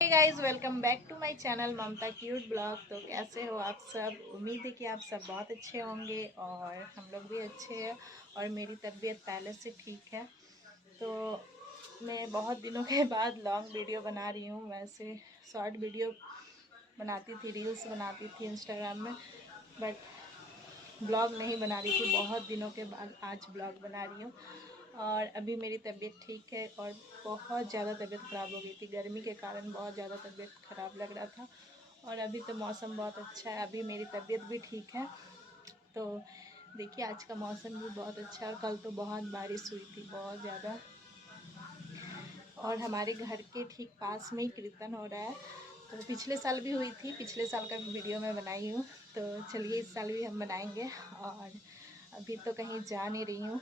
Hey guys, welcome back to my channel Mamta cute vlog. तो कैसे हो आप सब? उम्मीद है कि आप सब बहुत अच्छे होंगे और हम लोग भी अच्छे हैं। और मेरी तबीयत पहले से ठीक है। तो मैं बहुत दिनों के बाद लॉन्ग वीडियो बना रही हूँ। वैसे शॉर्ट वीडियो बनाती थी, रील्स बनाती थी इंस्टाग्राम में, बट ब्लॉग नहीं बना रही थी। बहुत दिनों के बाद आज ब्लॉग बना रही हूँ। और अभी मेरी तबीयत ठीक है और बहुत ज़्यादा तबीयत ख़राब हो गई थी। गर्मी के कारण बहुत ज़्यादा तबीयत ख़राब लग रहा था। और अभी तो मौसम बहुत अच्छा है, अभी मेरी तबीयत भी ठीक है। तो देखिए, आज का मौसम भी बहुत अच्छा है। और कल तो बहुत बारिश हुई थी, बहुत ज़्यादा। और हमारे घर के ठीक पास में ही कीर्तन हो रहा है। तो पिछले साल भी हुई थी, पिछले साल का भी वीडियो मैं बनाई हूँ। तो चलिए, इस साल भी हम बनाएंगे। और अभी तो कहीं जा नहीं रही हूँ,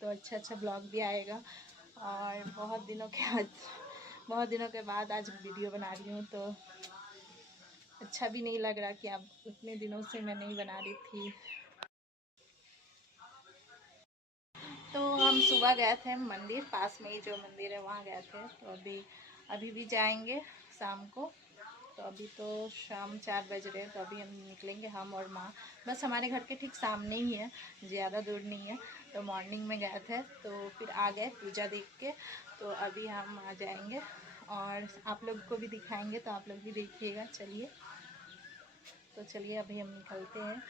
तो अच्छा ब्लॉग भी आएगा। और बहुत दिनों के बाद आज वीडियो बना रही हूँ। तो अच्छा भी नहीं लग रहा कि अब उतने दिनों से मैं नहीं बना रही थी। तो हम सुबह गए थे मंदिर, पास में ही जो मंदिर है वहाँ गए थे। तो अभी भी जाएंगे शाम को। तो अभी तो शाम 4 बज रहे हैं। तो अभी हम निकलेंगे, हम और माँ। बस हमारे घर के ठीक सामने ही है, ज़्यादा दूर नहीं है। तो मॉर्निंग में गए थे, तो फिर आ गए पूजा देख के। तो अभी हम आ जाएंगे और आप लोग को भी दिखाएंगे, तो आप लोग भी देखिएगा। चलिए, तो चलिए अभी हम निकलते हैं।